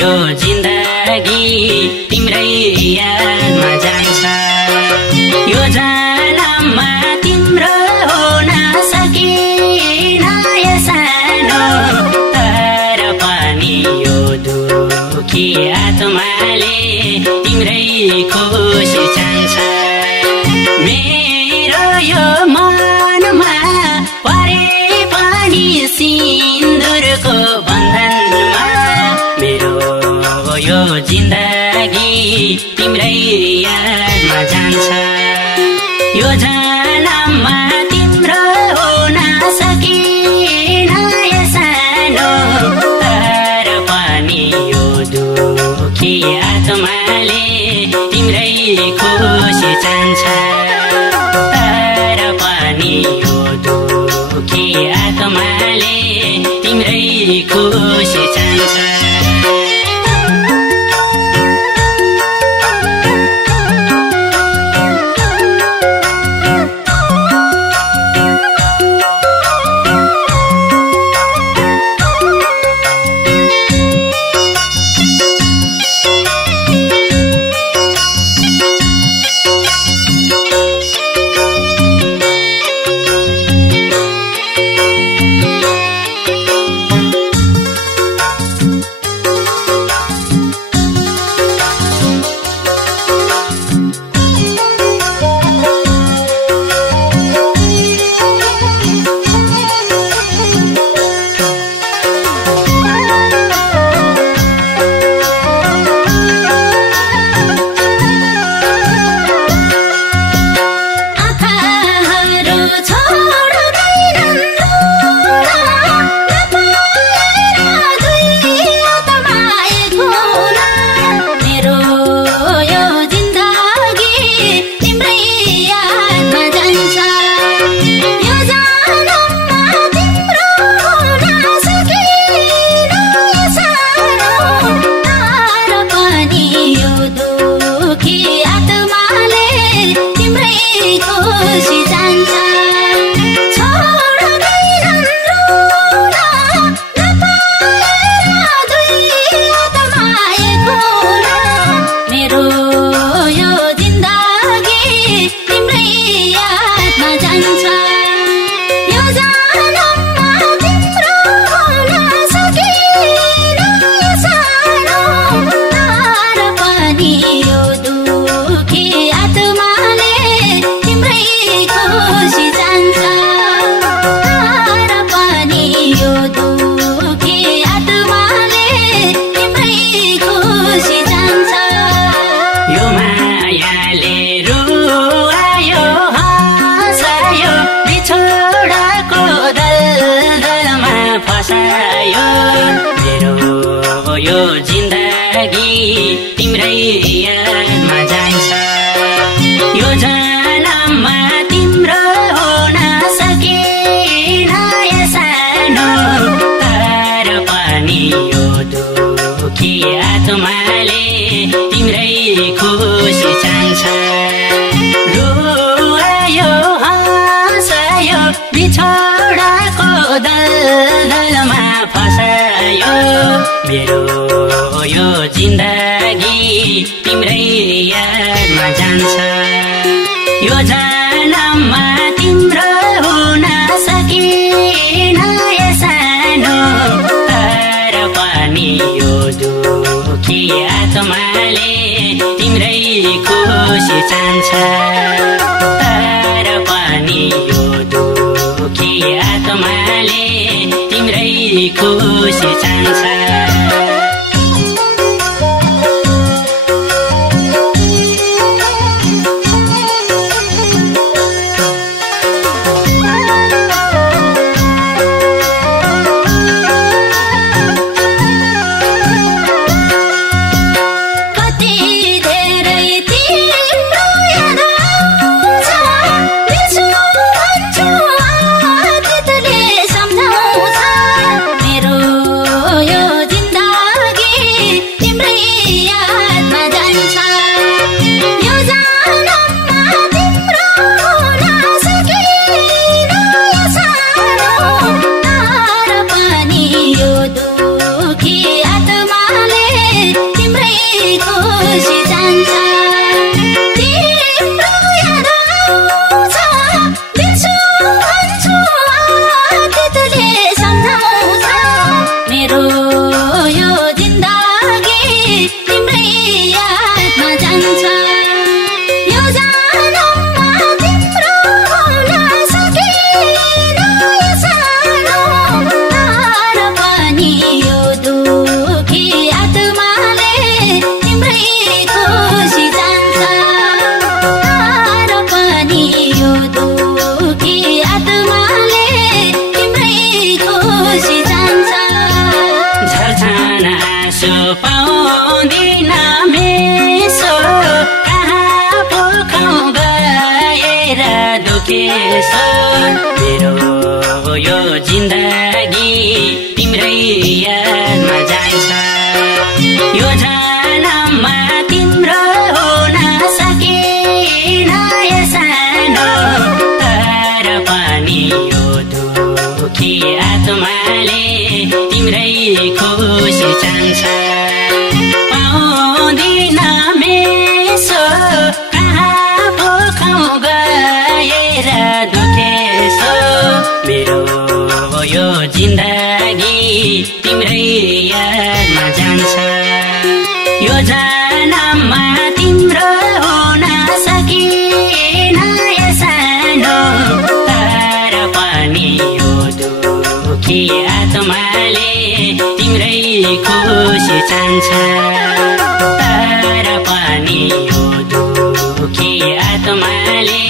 यो जिन्दगी तिम्रै यादमा जान्छ यो जन्ममा तिम्रो हुन सकिन सानो तर पनि यो दुखी आत्माले तिम्रै खुसी चाहन्छ मेरो यो मनमा परे पनि सिन्दुरको बन्धनमा मेरो यो जिन्दगी तिम्रै यादमा जान्छ यो जन्ममा तिम्रो हुन सकिन सानो तर पनि यो दुखी आत्माले तिम्रै खुसी चाहन्छ तर पनि यो दुखी आत्माले तिम्रै खुसी चाहन्छ यो जिन्दगी तिम्रै यादमा जान्छ यो जन्ममा तिम्रो हुन सकिन सानो तर पनि यो दुखी आत्माले तिम्रै खुसी चाहन्छ रुवायो हाँसायो बिछोडाको दलदलमा फसायो मेरो यो जिन्दगी तिम्रै यादमा जान्छ यो जन्ममा तिम्रो हुन सकिन सानो तर पनि यो दुखी आत्माले तिम्रै खुसी चाहन्छ तर पनि यो दुखी आत्माले तिम्रै खुसी चाहन्छ यो जिंदा यो जन्ममा तिम्रो हुन सकेन यो सानो तर पनि यो दुखी आत्माले तिम्रै खुसी चाहन्छ पाउँदिन मेसो कहाँ पोखौँ गएर दुखेसो मेरो यो जिन्दगी तिम्रै यादमा जान्छ यो जन्ममा तिम्रो हुन सकेन यो सानो तर पनि यो दुखी आत्माले तिम्रै खुसी चाहन्छ तर पनि यो दुखी आत्माले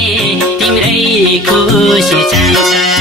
तिम्रै खुसी चाहन्छ